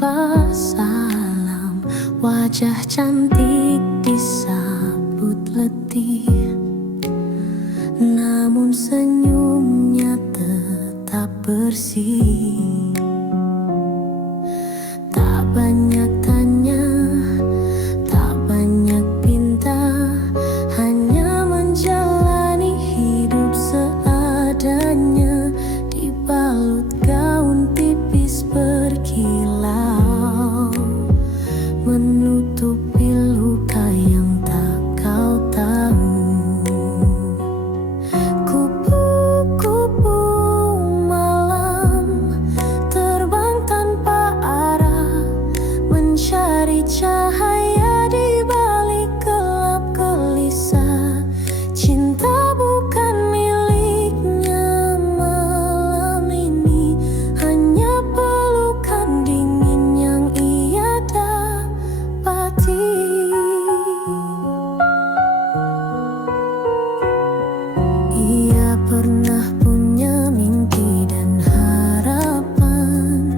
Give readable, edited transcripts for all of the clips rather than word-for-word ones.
tanpa salam, wajah cantik disambut letih, namun senyumnya tetap bersih. Tak banyak tanya, tak banyak pinta, hanya menjalani hidup seadanya, dibalut gaun tipis berkilau, menutupi luka yang tak kau tahu. Kupu-kupu malam terbang tanpa arah, mencari cahaya di balik gelap gelisah. Cinta bukan miliknya malam ini, hanya pelukan dingin yang ia dapati. Ia pernah punya mimpi dan harapan,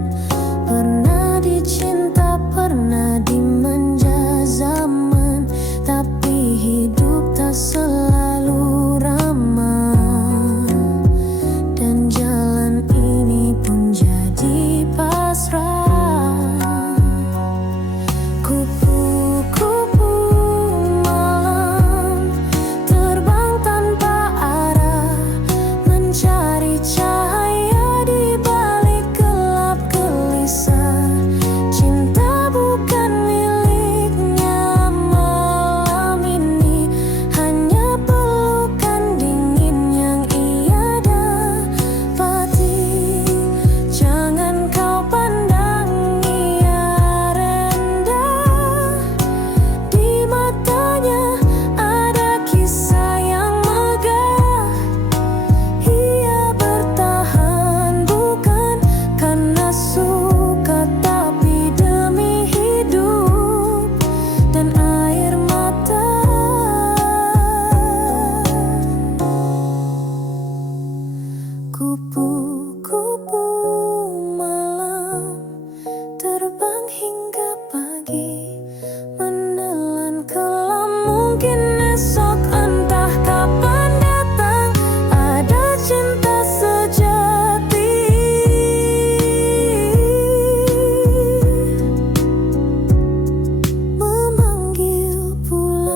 pernah dicinta, pernah dimanja zaman, tapi hidup tak selalu ramah, dan jalan ini pun jadi pasrah. Kupu-kupu malam terbang tanpa arah, mencari cahaya di balik gelap gelisah. Cinta bukan miliknya malam ini, hanya pelukan dingin yang ia dapati. Jangan kau pandang ia rendah, di matanya ada kisah yang megah. Ia bertahan bukan karena suka, tapi demi hidup dan air mata. Kupu-kupu malam terbang hingga pagi, menelan kelam mungkin esok, entah kapan datang ada cinta sejati, memanggil pulang.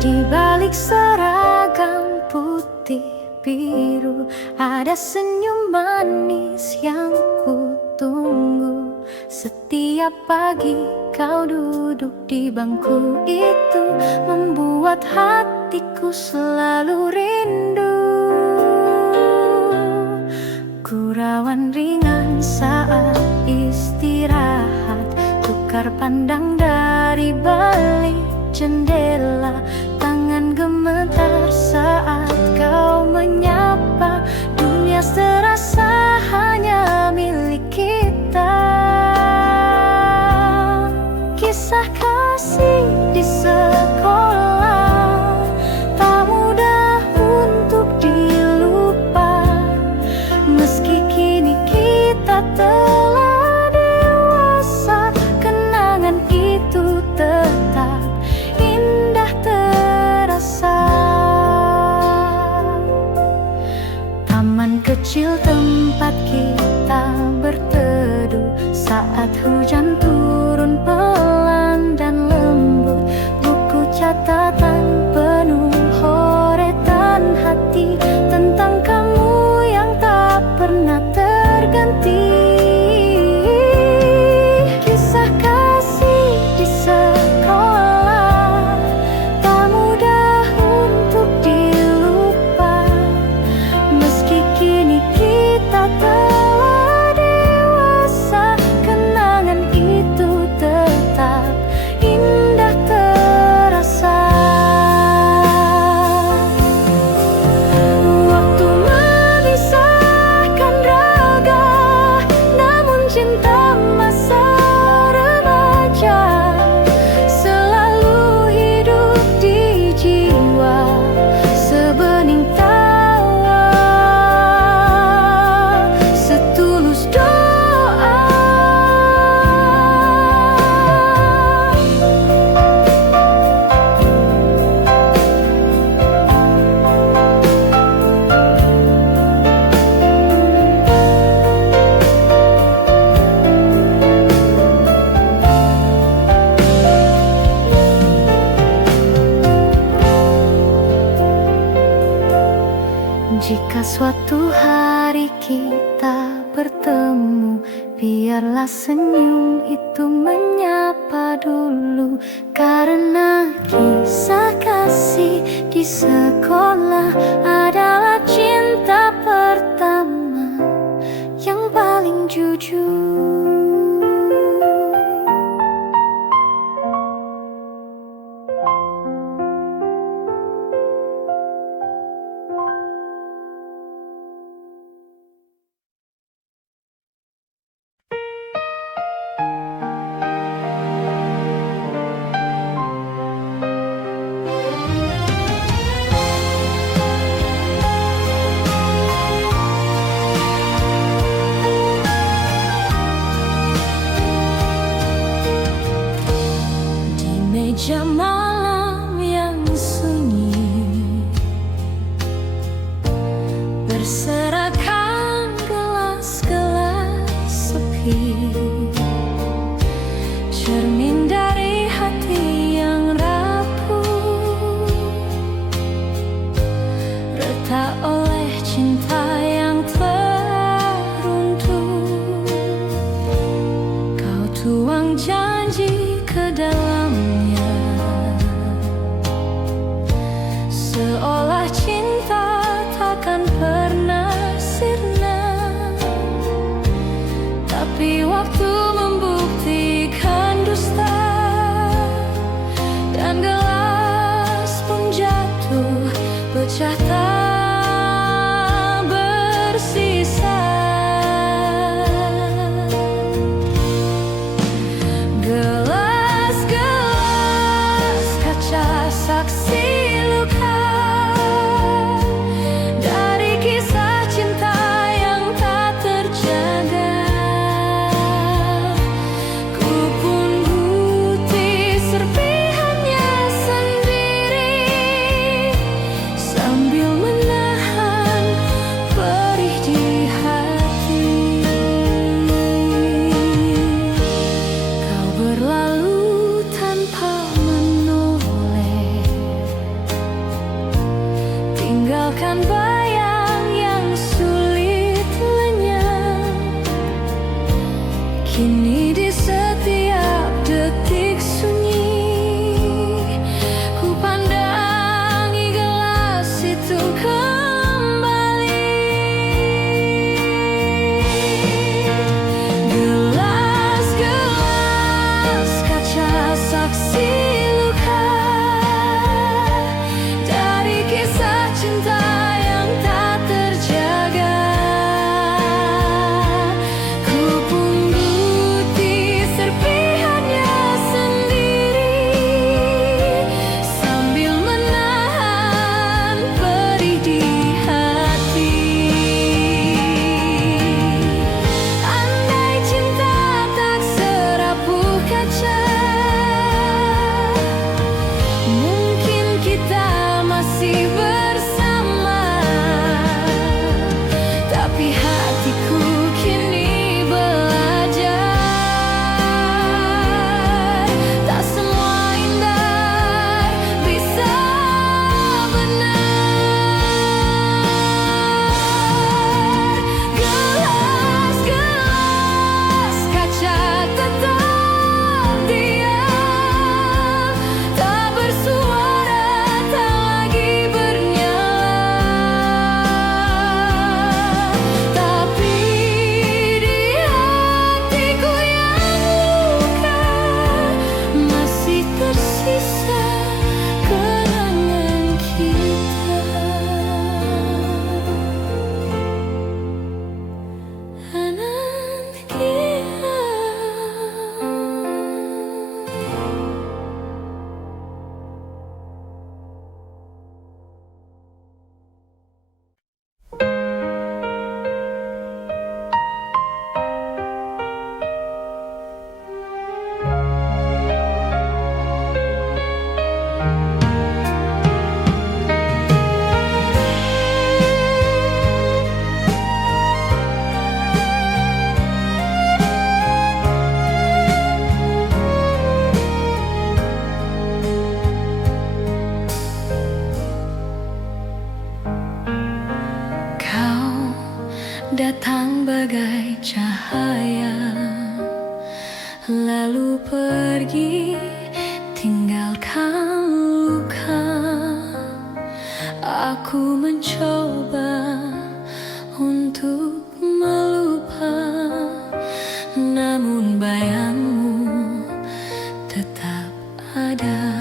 Di balik seragam putih biru ada senyum manis yang ku tunggu. Setiap pagi kau duduk di bangku itu, membuat hatiku selalu rindu. Gurauan ringan saat istirahat, tukar pandang dari balik jendela, tangan gemetar saat kau menyapa. Dunia serasa hanya milik kita. Kisah kasih di sekolah tak mudah untuk dilupa, meski kini kita telah dewasa, kenangan itu tetap indah terasa. Taman kecil tempat kita berteduh saat hujan turun pelan dan lembut, buku catatan penuh horetan hati tentang kamu yang tak pernah terganti. Kisah kasih di sekolah tak mudah untuk dilupa, meski kini kita Jika suatu hari kita bertemu, biarlah senyum itu menyapa dulu. Karena kisah kasih di sekolah adalah cinta pertama yang paling jujur. Meja malam yang sunyi, berserakan gelas-gelas sepi, cermin dari hati yang rapuh, retak oleh cinta yang teruntuh. Kau tuang janji ke dalamnya, seolah cinta takkan pernah sirna. Tapi waktu membuktikan dusta, dan gelas pun jatuh pecah tak bersisa. Gelas-gelas kaca saksi luka dari kisah cinta yang tak terjaga. Ku pun putih serpihannya sendiri, sambil menahan perih di hati. Kau berlalu tanpa menoleh, tinggalkan bayang yang sulit lenyap. Kini di setiap detik sunyi, ku pandangi gelas itu kembali. Gelas-gelas kaca saksi luka dari kisah cinta yang Aku mencoba untuk melupa, namun bayangmu tetap ada.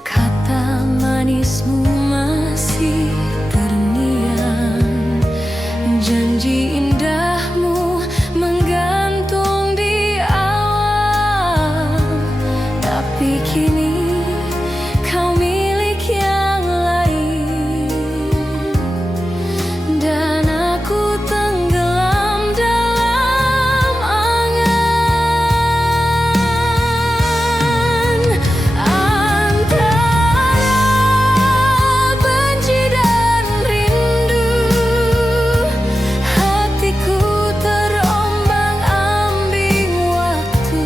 Kata manismu masih terngiang, janji indahmu menggantung di awal. Tapi kini kau milik yang lain, dan aku tenggelam dalam angan. Antara benci dan rindu, hatiku terombang-ambing waktu.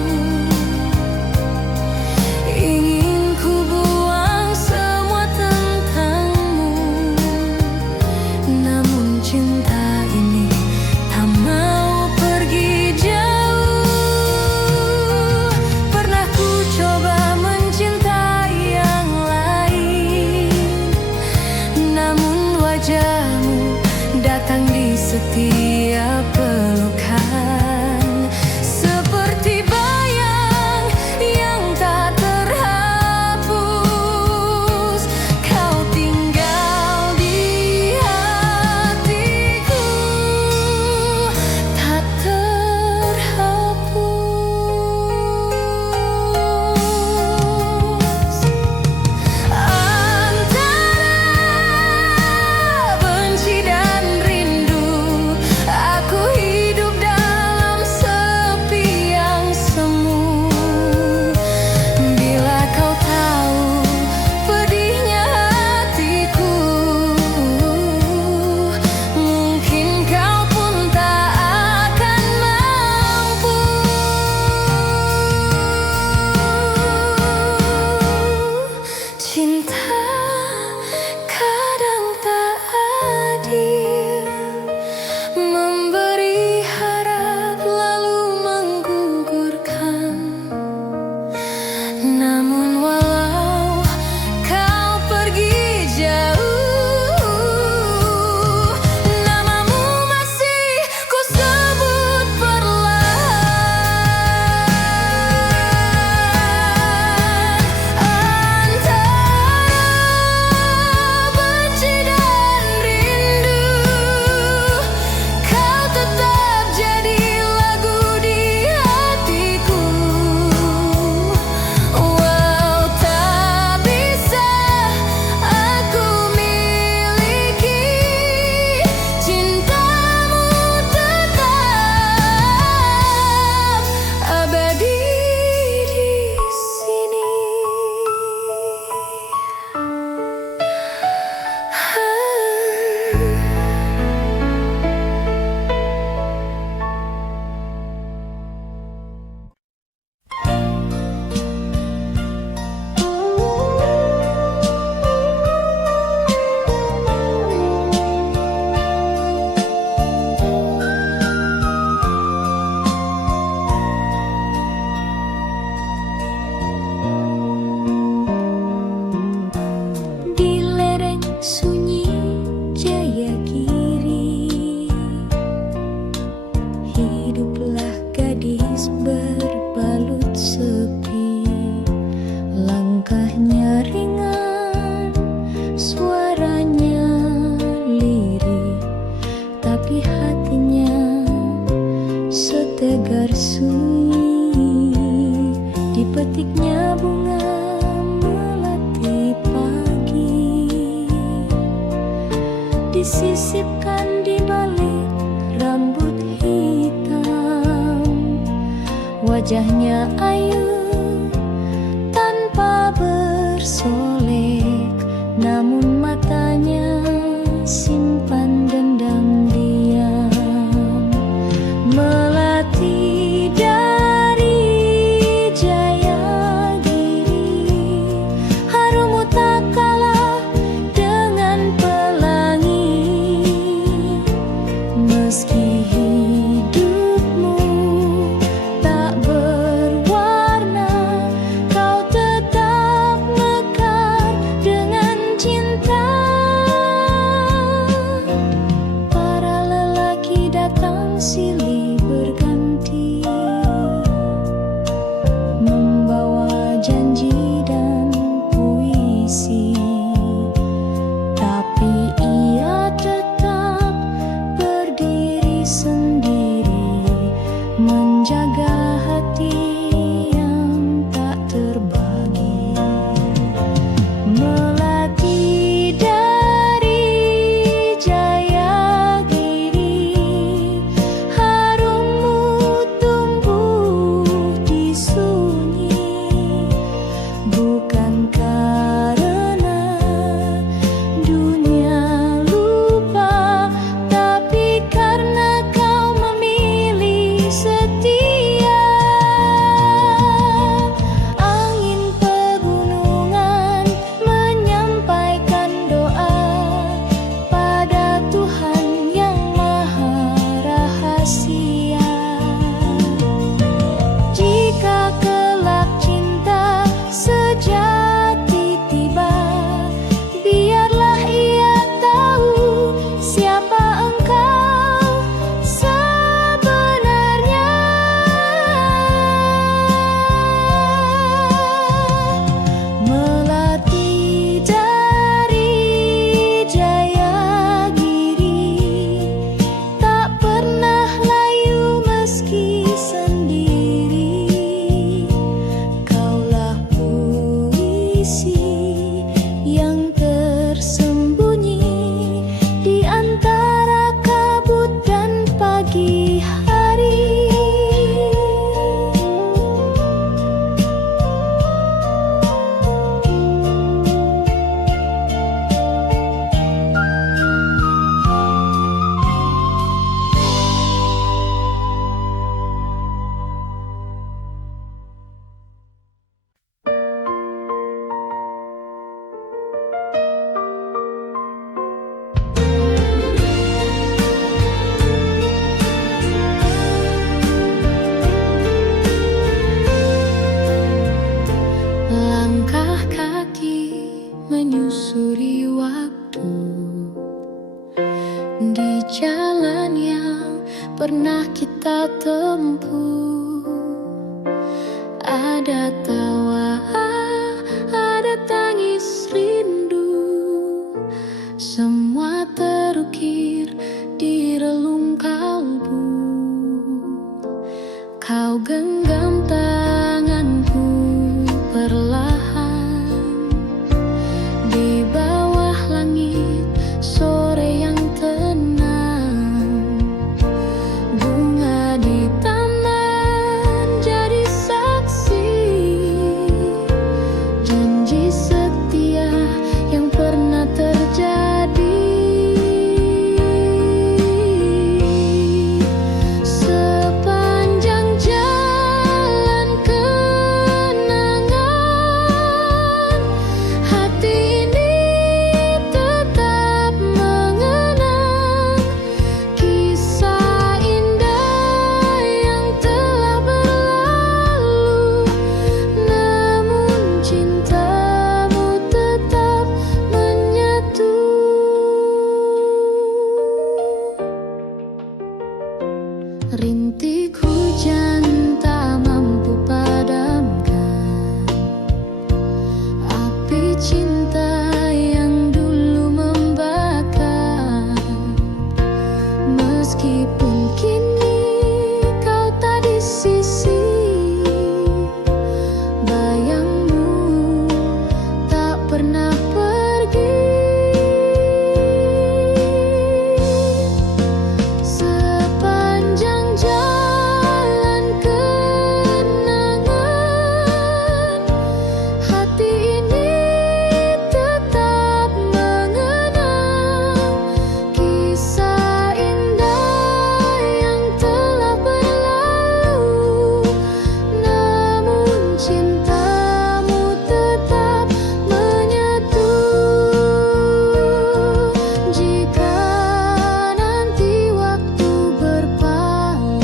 Ingin ku buang semua tentangmu, namun cinta ini tak mau pergi jauh. Pernah ku coba mencintai yang lain, namun wajahmu datang di setiap pelukan, seperti bayang yang tak terhapus. Kau tinggal di hatiku, tak terhapus. Antara benci dan rindu, aku hidup dalam sepi yang semu. Bila kau tahu pedihnya hatiku, mungkin kau pun tak akan mampu. Cinta kadang tak adil, memberi harap lalu menggugurkan. Namun walau kau pergi jauh, namamu masih ku sebut perlahan. Antara benci dan rindu, kau tetap jadi lagu di hatiku. Walau tak bisa aku miliki, cintamu tetap abadi di sini. Di lereng sunyi Jayagiri, hiduplah gadis berbalut sepi. Langkahnya ringan, suaranya lirih, tapi hatinya setegar sunyi. Dipetiknya bunga melati pagi, disisipkan di balik rambut hitam. Wajahnya ayu tanpa bersolek, namun matanya simpan dendam diam. Melati dari Jayagiri, harummu tak kalah dengan pelangi. Meski hidupmu tak berwarna, kau tetap mekar. Langkah kaki menyusuri waktu di jalan yang pernah kita tempuh. Ada tawa, ada tangis rindu, semua terukir di relung kalbu. Kau genggam tanganku perlahan di bawah langit sore yang tenang. Bunga di taman jadi saksi janji setia yang pernah terjadi. Sepanjang jalan kenangan, hati ini tetap mengenang kisah indah yang telah berlalu. Namun cintamu tetap menyatu. Rintik hujan tak mampu padamkan api cinta yang dulu membakar. Meskipun kini kau tak di sisi, bayangmu tak pernah pergi. Sepanjang jalan kenangan, hati ini tetap mengenang kisah indah yang telah berlalu. Namun cintamu tetap menyatu. Jika nanti waktu berpaling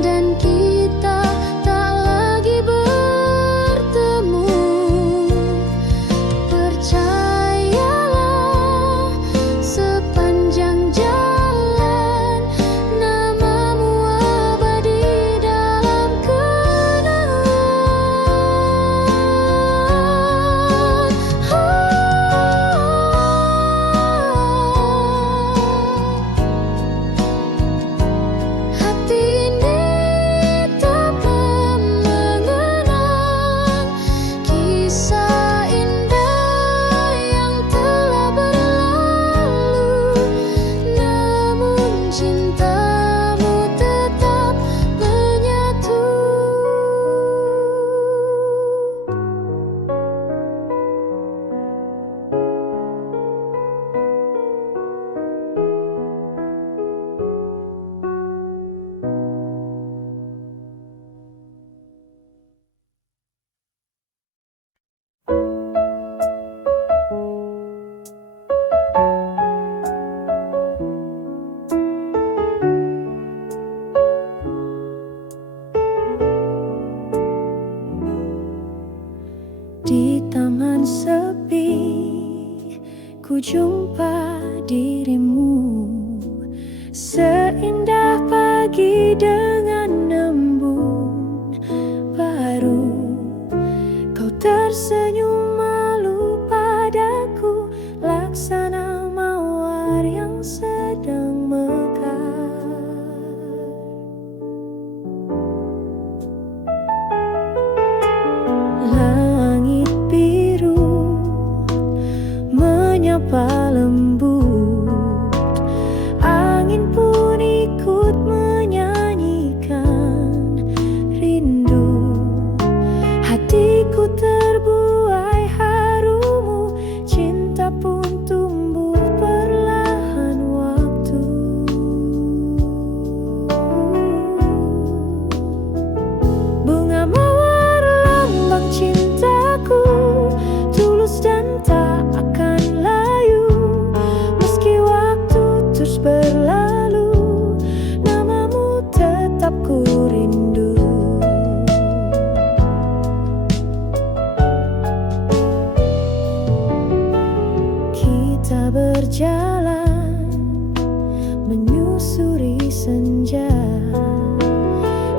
dan kita tak lagi bertemu, percayalah sepanjang jalan namamu abadi dalam kenangan. Hati ini tetap mengenang kisah indah yang telah berlalu. Namun cintamu tetap menyatu. Di taman sepi ku jumpa dirimu, seindah pagi dengan embun baru. Kau tersenyum malu padaku, laksana mawar yang sedang mekar. Langit biru menyapa lembut, angin pun ikut menyanyikan rindu. Hatiku terbuai harumu, cinta pun tumbuh perlahan waktu. Bunga mawar lambang cintaku, tulus dan tak akan layu. Meski waktu terus berlalu, namamu tetap ku rindu. berjalan menyusuri senja.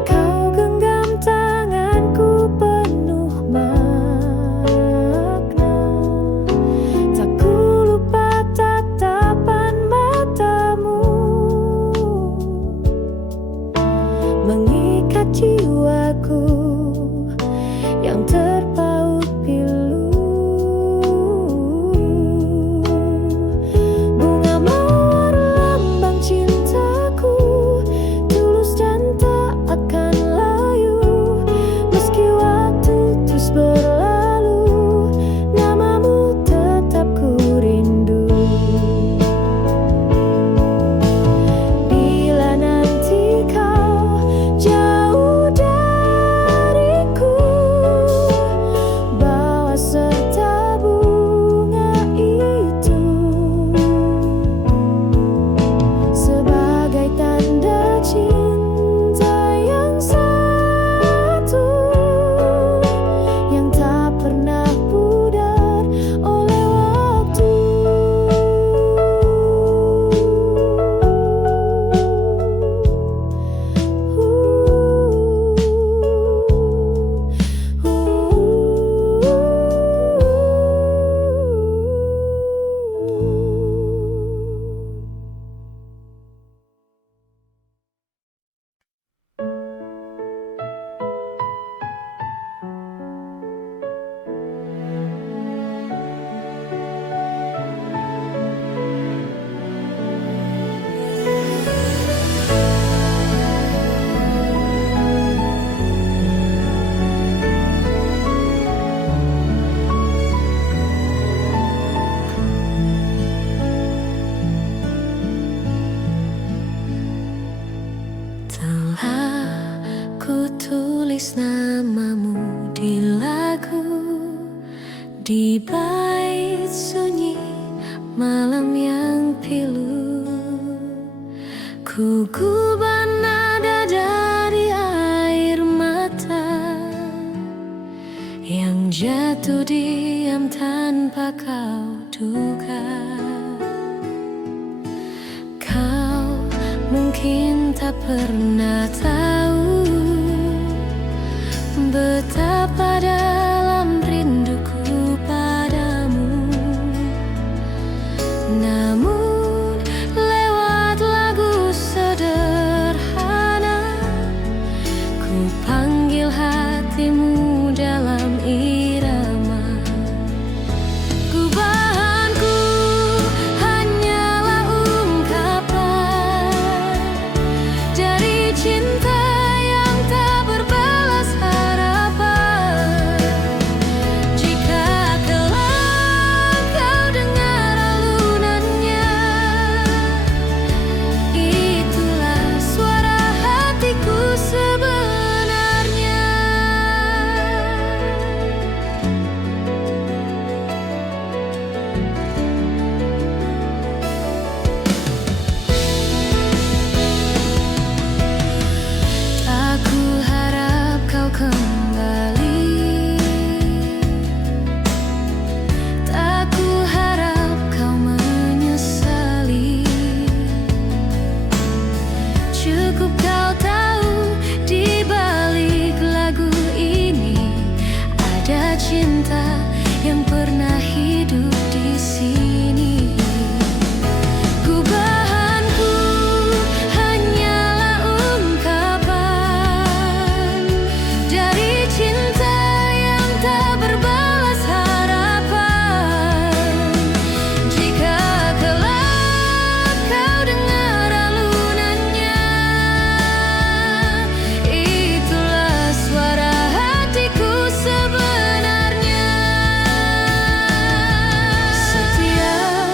Kau genggam tanganku penuh makna. Tak ku lupa tatapan matamu, mengikat jiwaku yang terpaut pilu. Bunga mawar lambang cintaku, tulus dan tak akan layu. Meski waktu terus berlalu, namamu tetap ku rindu. Bila nanti kau jauh dariku, bawa serta bunga itu sebagai tanda cinta yang satu, yang tak pernah pudar oleh waktu. Telah ku tulis namamu di lagu, di bait sunyi malam yang pilu. Ku gubah nada dari air mata yang jatuh diam tanpa kau duga. Kau mungkin tak pernah tahu betapa dalam rinduku padamu. Namun lewat lagu sederhana, ku panggil hatimu dalam irama. Gubahanku hanyalah ungkapan dari cinta yang tak berbalas harapan. Jika kelak kau dengar alunannya, itulah suara hatiku sebenarnya. Tak ku harap kau kembali, tak ku harap kau menyesali. Cukup kau tahu di balik lagu ini ada cinta yang pernah hidup di sini. Gubahanku hanyalah ungkapan dari cinta yang tak berbalas harapan. Jika kelak kau dengar alunannya, itulah suara hatiku sebenarnya. Setiap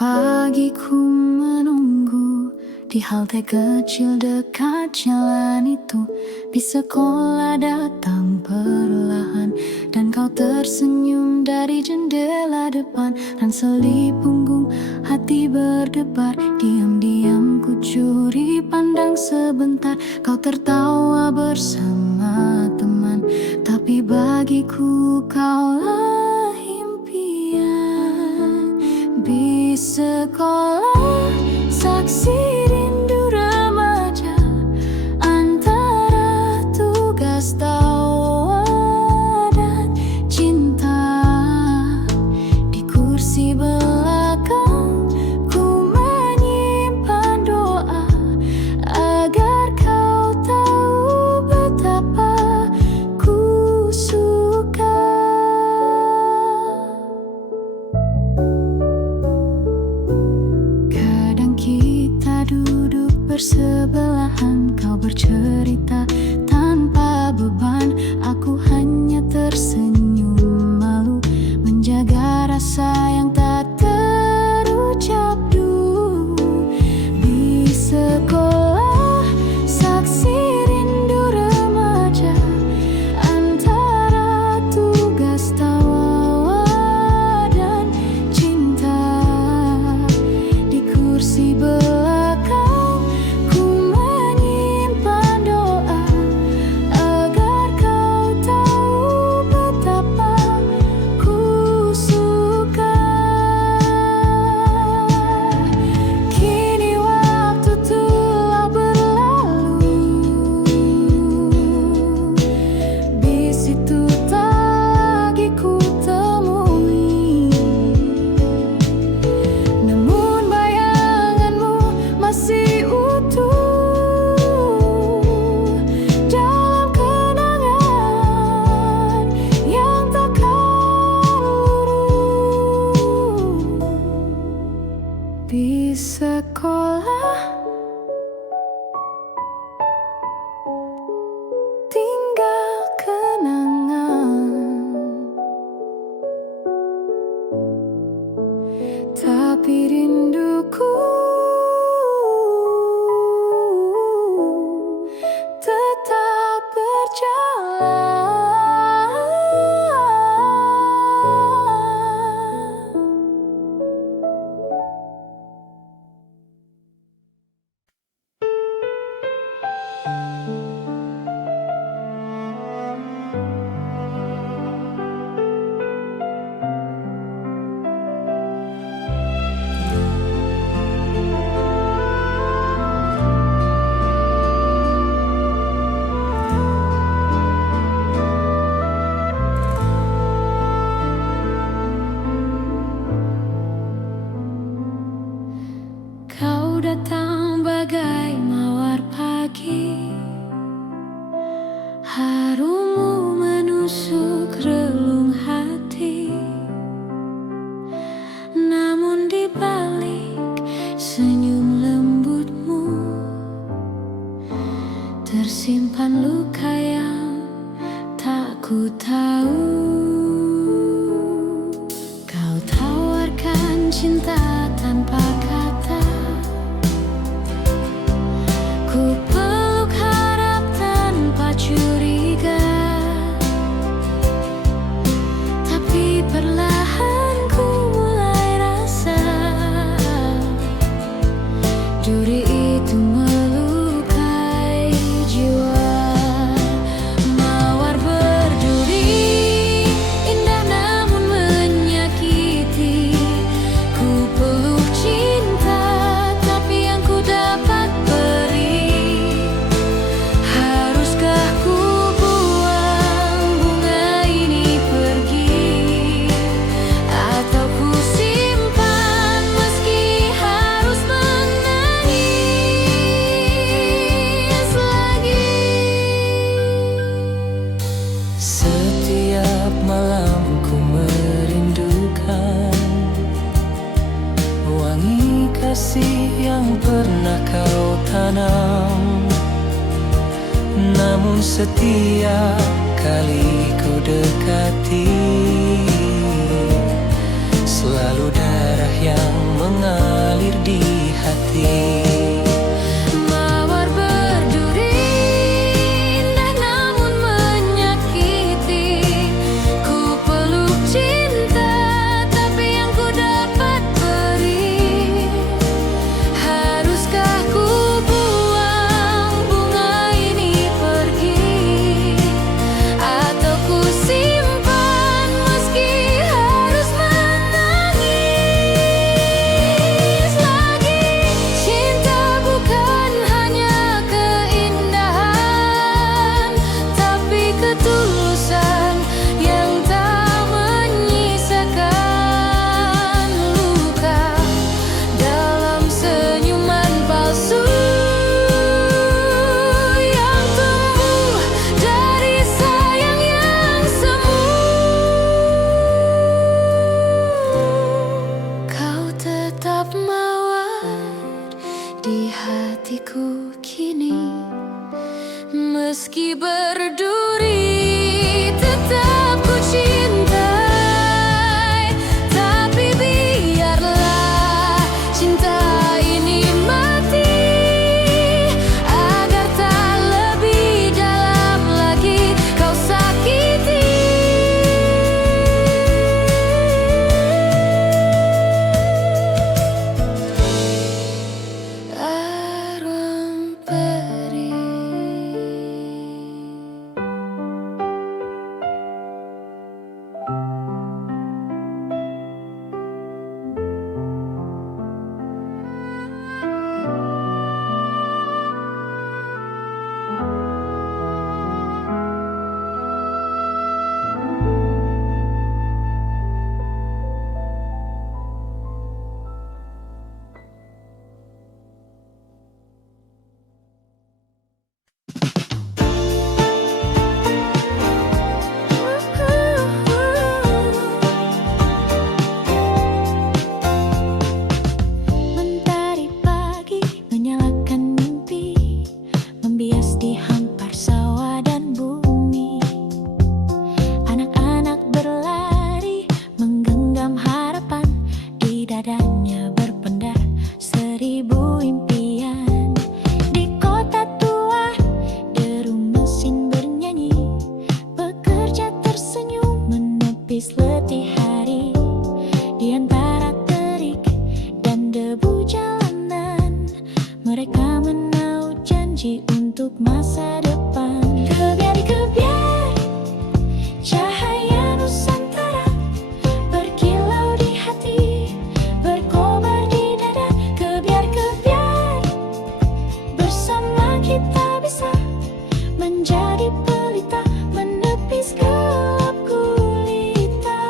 pagiku menunggu di halte kecil dekat jalan itu. Bis sekolah datang perlahan dan kau tersenyum dari jendela depan. Ransel punggung, hati berdebar. Diam-diam ku curi pandang sebentar. Kau tertawa bersama teman, tapi bagiku kaulah impian. Bis sekolah, saksi rindu remaja antara tugas tawa dan cinta. Di kursi belakang ku menyimpan doa agar kau tahu betapa ku suka. Kadang kita duduk bersebelahan, kau bercerita tanpa beban, aku hanya tersenyum malu menjaga rasa yang tak terucap dulu. Di sekolah, saksi rindu remaja antara tugas tawa dan cinta. Di kursi belakang ku menyimpan doa agar kau tahu betapa ku suka. Kini waktu telah berlalu, bis itu tak lagi ku temui. Namun bayanganmu masih utuh dalam kenangan yang takkan luruh. Di sekolah tinggal kenangan, tapi rinduku tetap berjalan. Kau datang bagai mawar pagi, harummu menusuk relung hati. Namun di balik senyum lembutmu tersimpan luka yang tak ku tahu. Kau tawarkan cinta tanpa kata, ku peluk harap tanpa curiga. Tapi perlahan ku mulai rasa duri itu melukai jiwa. Mawar berduri, indah namun menyakiti. Ku peluk cinta, tapi yang ku dapat beri. Haruskah ku buang bunga ini pergi, atau ku simpan meski harus menangis lagi? Setiap malam ku merindukan wangi kasih yang pernah kau tanam. Namun setiap kali ku dekati, selalu darah yang mengalir di hati. Mawar berduri indah namun menyakiti. Ku peluk cinta tapi yang ku dapat beri. Haruskah ku buang bunga ini pergi, atau ku simpan meski harus menangis lagi? Cinta bukan hanya keindahan, tapi ketulusan yang tak menyisakan luka dalam senyuman palsu yang tumbuh dari sayang yang semu. Kau tetap mawar di hatiku kini, meski berduri tetap ku cintai. Tapi biarlah cinta ini mati, agar tak lebih dalam lagi kau sakiti. Arwah peri. Mentari pagi menyalakan mimpi, membias di hampar sawah dan bumi. Anak-anak berlari menggenggam harapan, di dadanya berpendar 1000 impian. Di kota tua deru mesin bernyanyi, pekerja tersenyum menepis letih hari. Di antara terik dan debu jalanan, mereka menaut janji untuk masa depan. Kebiar-kebiar cahaya Nusantara berkilau di hati, berkobar di dada. Kebiar-kebiar bersama kita bisa menjadi pelita, menepis gelap gulita.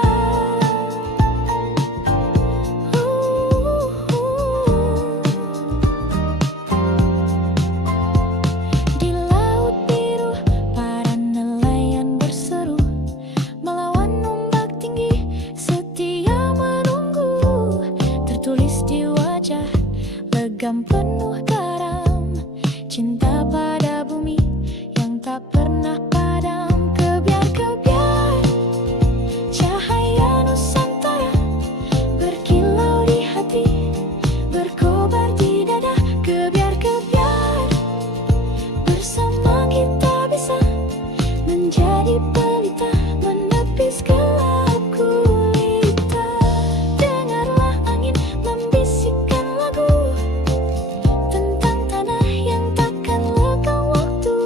Di laut biru para nelayan berseru, melawan ombak tinggi setia menunggu. Tertulis di wajah legam penuh garam, cinta pada bumi yang tak pernah padam. Kebiar-kebiar cahaya Nusantara berkilau di hati, berkobar di dada. Kebiar-kebiar bersama kita bisa menjadi pelita, menepis gelap gulita. Dengarlah angin membisikkan lagu tentang tanah yang takkan lekang waktu.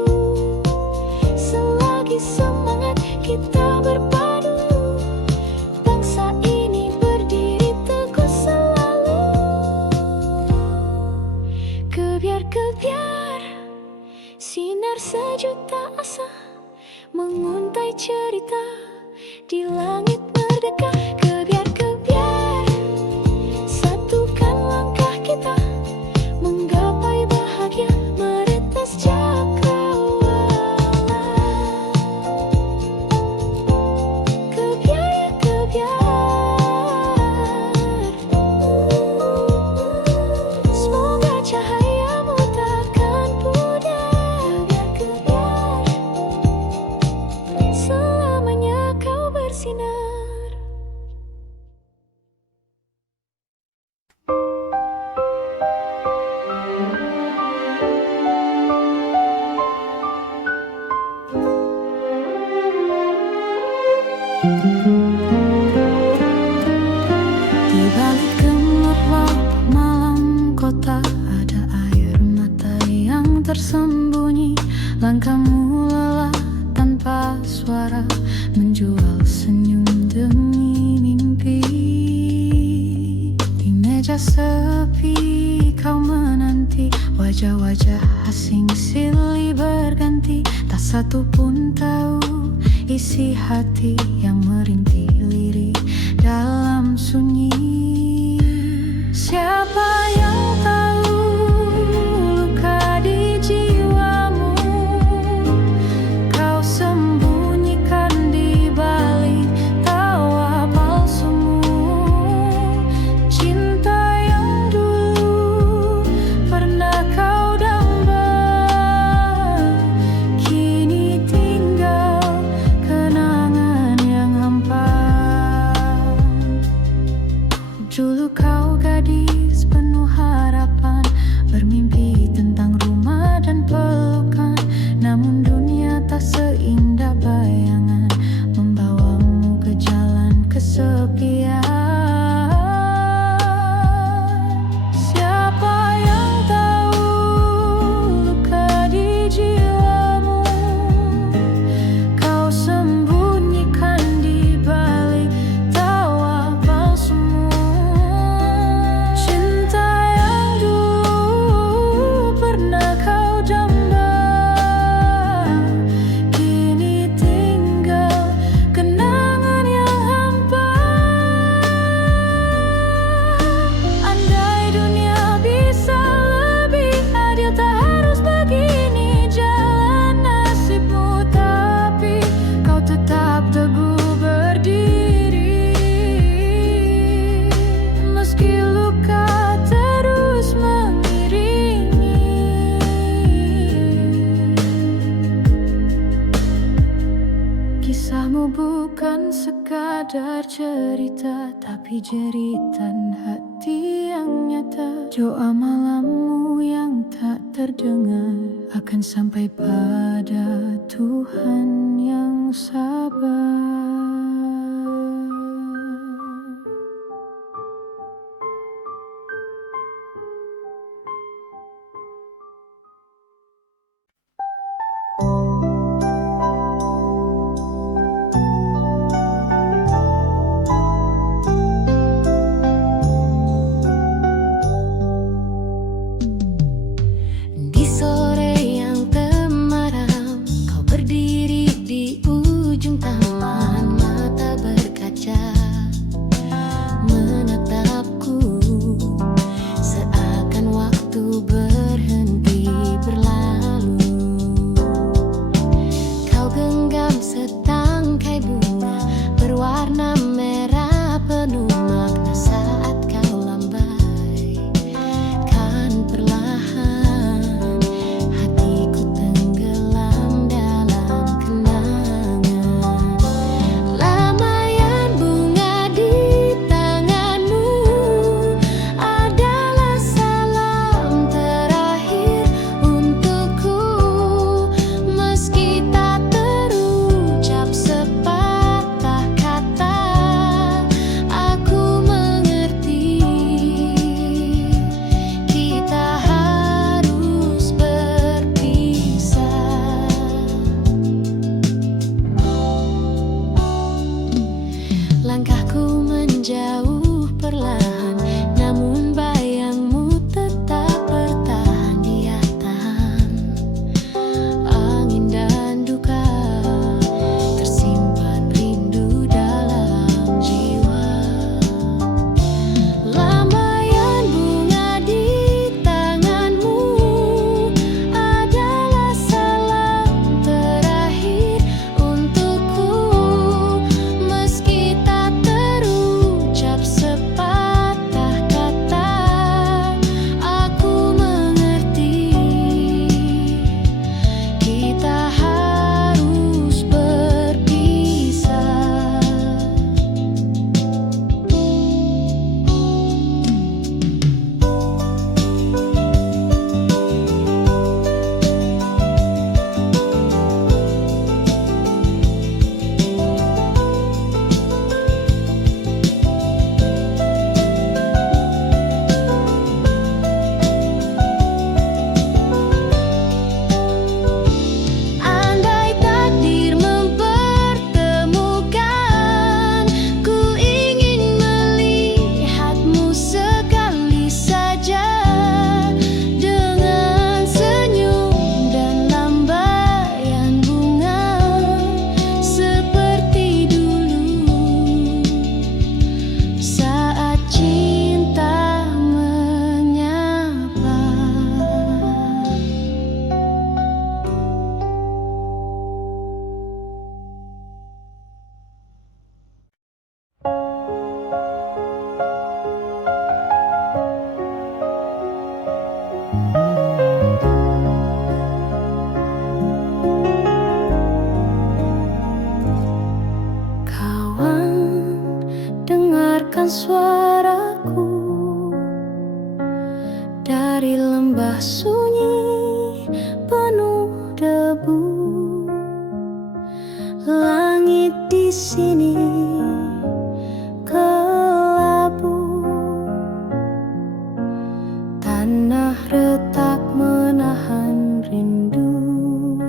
Selagi semangat kita berpadu, bangsa ini berdiri teguh selalu. Kebiar-kebiar sinar sejuta asa menguntai cerita di langit merdeka. Kebiar-kebiar satukan langkah kita menggapai bahagia, meretas cakrawala. Kebiar-kebiar, semoga cahayamu takkan pudar. Kebiar-kebiar, selamanya kau bersinar. kamu lelah tanpa suara, menjual senyum demi mimpi. Di meja sepi kau menanti, wajah-wajah asing silih berganti. Tak satu pun tahu isi hati yang merintih lirik dalam sunyi. Siapa yang tahu luka di jiwamu, kau sembunyikan di balik tawa palsumu. Cinta yang dulu pernah kau damba, kini tinggal kenangan yang hampa. Dulu kau gadis penuh harapan, bermimpi tentang rumah dan pelukan. Namun dunia tak seindah bayangan, membawamu ke jalan kesepian. Siapa yang tahu luka di jiwamu, kau sembunyikan di balik tawa palsumu. Cinta yang dulu pernah kau jamba, kini tinggal kenangan yang hampa. Andai dunia bisa lebih adil, tak harus begini jalan nasibmu. Tapi kau tetap teguh berdiri, meski luka terus mengiringi. Kisahmu bukan sekadar cerita, tapi jeritan hati yang nyata. Doa malammu yang tak terdengar akan sampai pada Tuhan yang sabar. Di sore yang temaram, kau berdiri di ujung taman, mata berkaca menatapku, seakan waktu berhenti berlalu. Kau genggam setangkai bunga berwarna merah penuh makna. Saat kau lambai kan perlahan, hatiku tenggelam dalam kenangan. Lambaian bunga di tanganmu adalah salam terakhir untukku, meski tak terucap sepatah kata. suaraku dari lembah sunyi penuh debu. Langit di sini kelabu, tanah retak menahan rindu.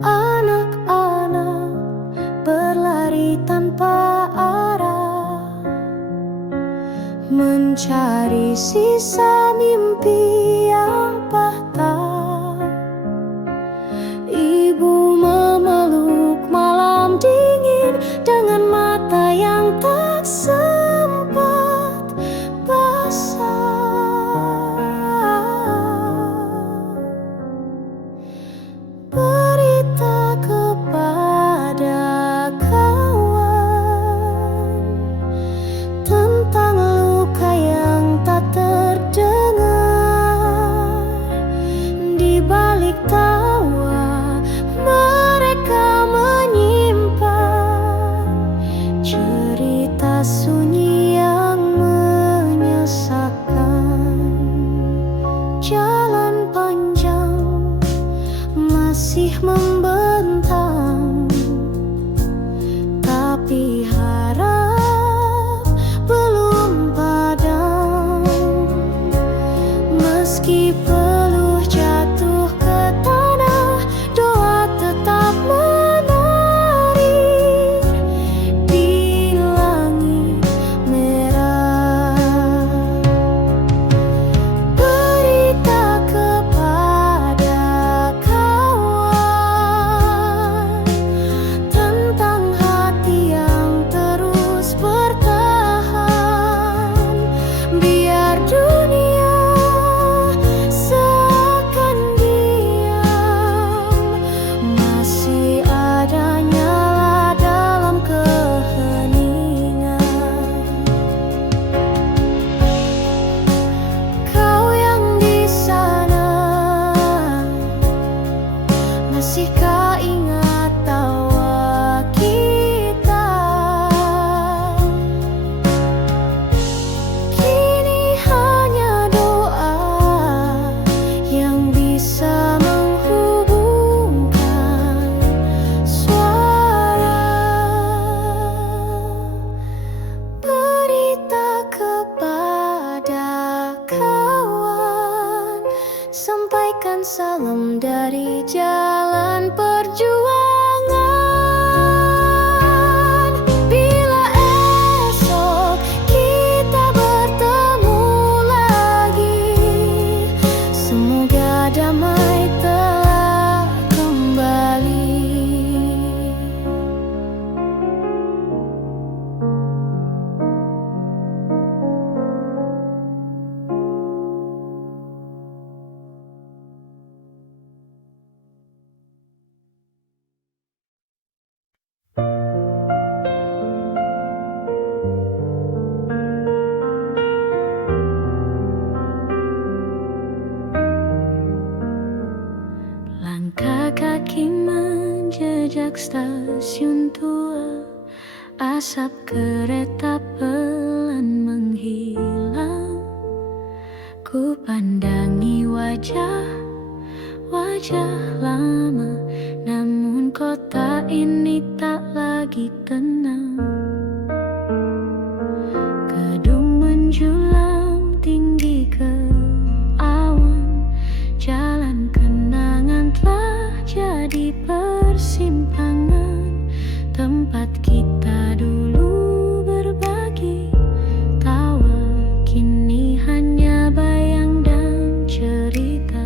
Anak-anak berlari tanpa arah, mencari sisa mimpi yang patah. Ibu memeluk malam dingin dengan mata yang tak sempat basah. Berita kepada kawan tentang luka yang tak terdengar. Di balik tawa mereka menyimpan cerita sunyi yang menyesakan. Jalan panjang masih membentang, tapi harap belum padam. Meski peluh jatuh ke tanah, doa tetap menari di langit merah. Berita kepada kawan tentang hati yang terus bertahan. Biar dunia seakan diam, masih ada nyala dalam keheningan. Kau yang di sana, masihkah ingat tawa kita? Kini hanya doa yang bisa menghubungkan suara. Berita kepada kawan, sampaikan salam dari jalan perjuangan. Bila esok kita bertemu lagi, semoga damai telah kembali. Langkah kaki menjejak stasiun tua, asap kereta pelan menghilang. Ku pandangi wajah lama, namun kota ini tak lagi tenang. Gedung menjulang tinggi ke awan, jalan kenangan telah jadi persimpangan. Tempat kita dulu berbagi tawa, kini hanya bayang dan cerita.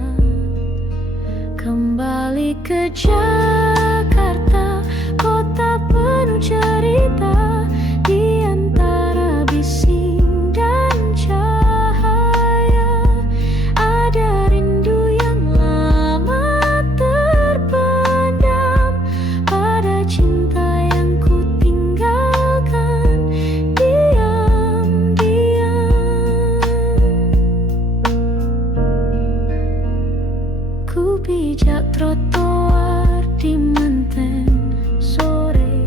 Kembali ke Jakarta, kota penuh cerita. Di antara bising dan cahaya, ada rindu yang lama terpendam pada cinta yang ku tinggalkan diam-diam. Ku pijak trotoar di Menteng sore,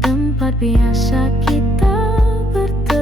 tempat biasa kita bertemu.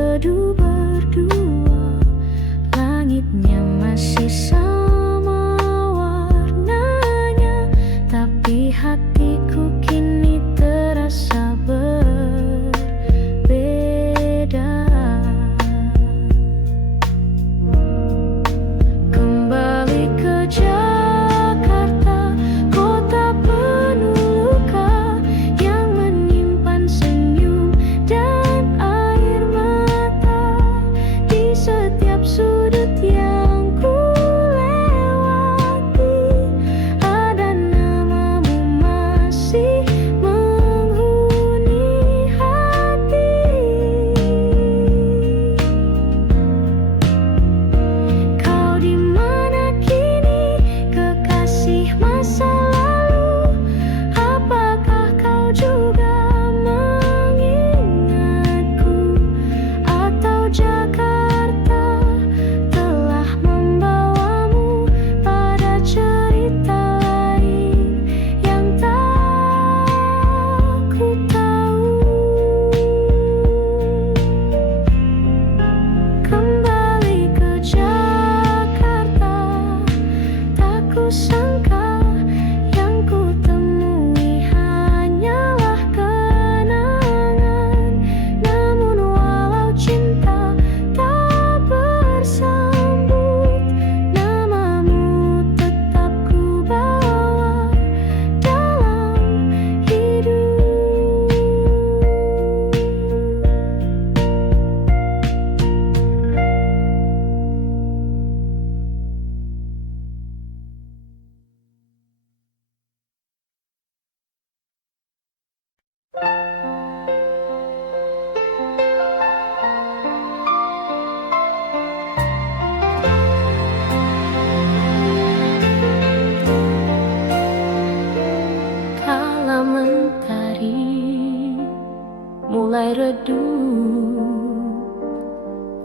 mulai redup,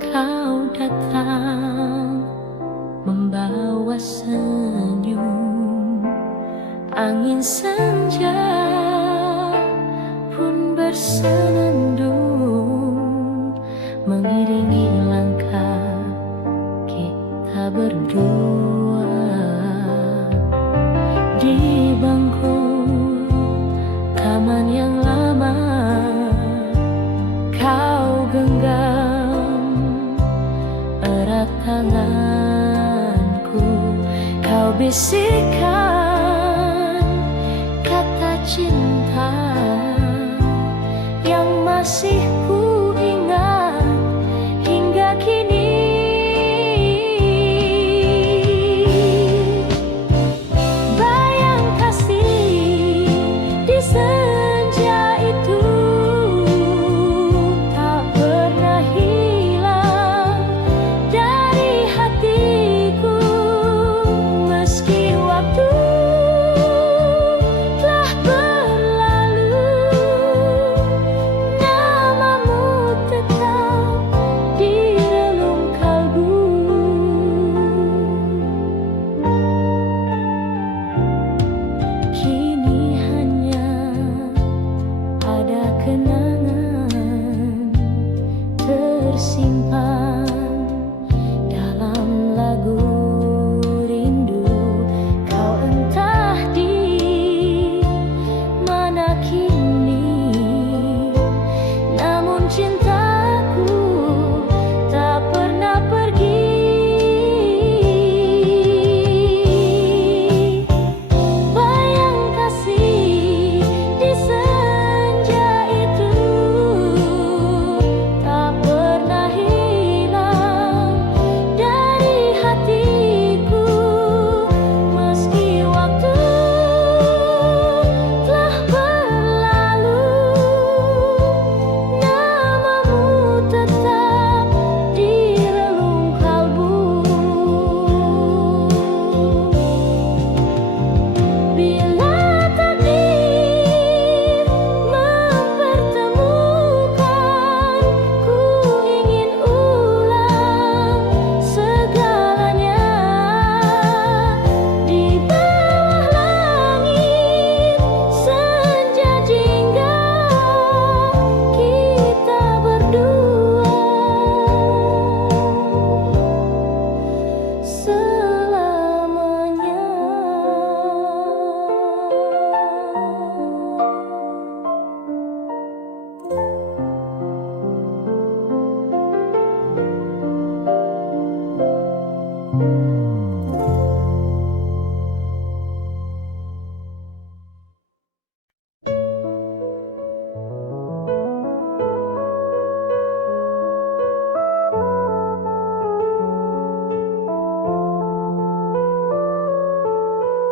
kau datang membawa senyum. Angin senja pun bersenandung, mengiringi langkah kita berdua. Di bangku taman yang lama, kau genggam erat tanganku. Kau bisikkan kata cinta yang masih ku ingat hingga kini. Bayang kasih di senja itu tak pernah hilang dari hatiku. Meski waktu telah berlalu, namamu tetap di relung kalbu. Kini hanya ada kenangan tersimpan dalam lagu rindu. Kau entah di mana kini, namun cintaku tak pernah pergi. Bayang kasih di senja itu tak pernah hilang dari hatiku. Meski waktu telah berlalu, namamu tetap di relung kalbu. Bila takdir mempertemukan, ku ingin ulang segalanya. Di bawah langit senja jingga, kita berdua selamanya.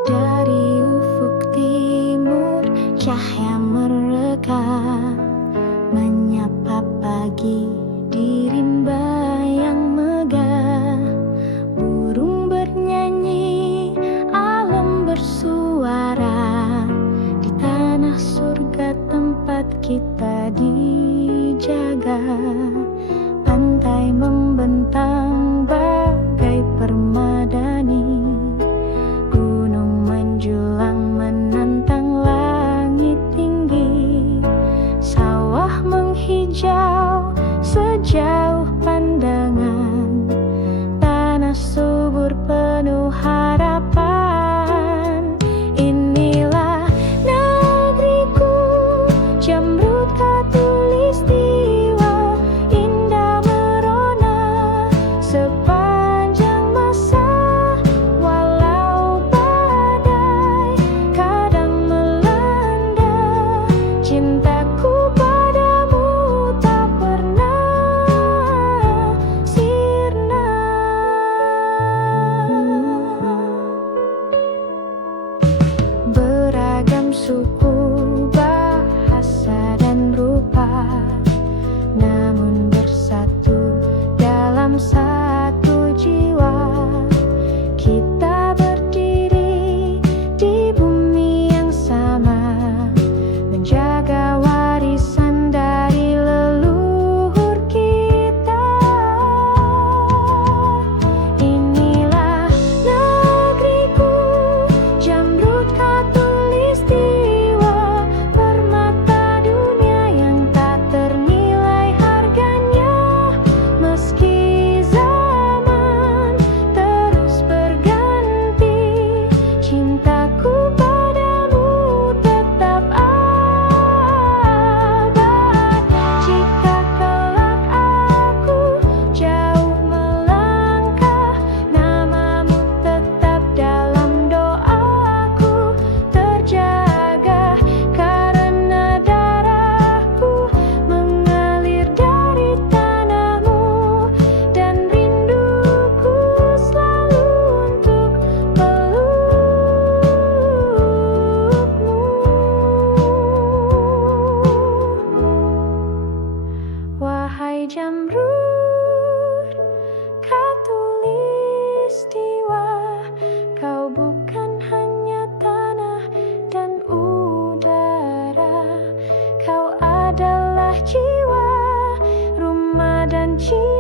Dari ufuk timur cahaya mereka, menyapa pagi di rimba yang megah. Burung bernyanyi, alam bersuara, di tanah surga tempat kita dijaga. Pantai membentang bagai permadani, gunung menjulang menantang langit tinggi. Sawah menghijau sejauh pandangan, tanah subur penuh harapan. Inilah negeriku, Jamrud Khatulistiwa, adalah jiwa, rumah dan cinta.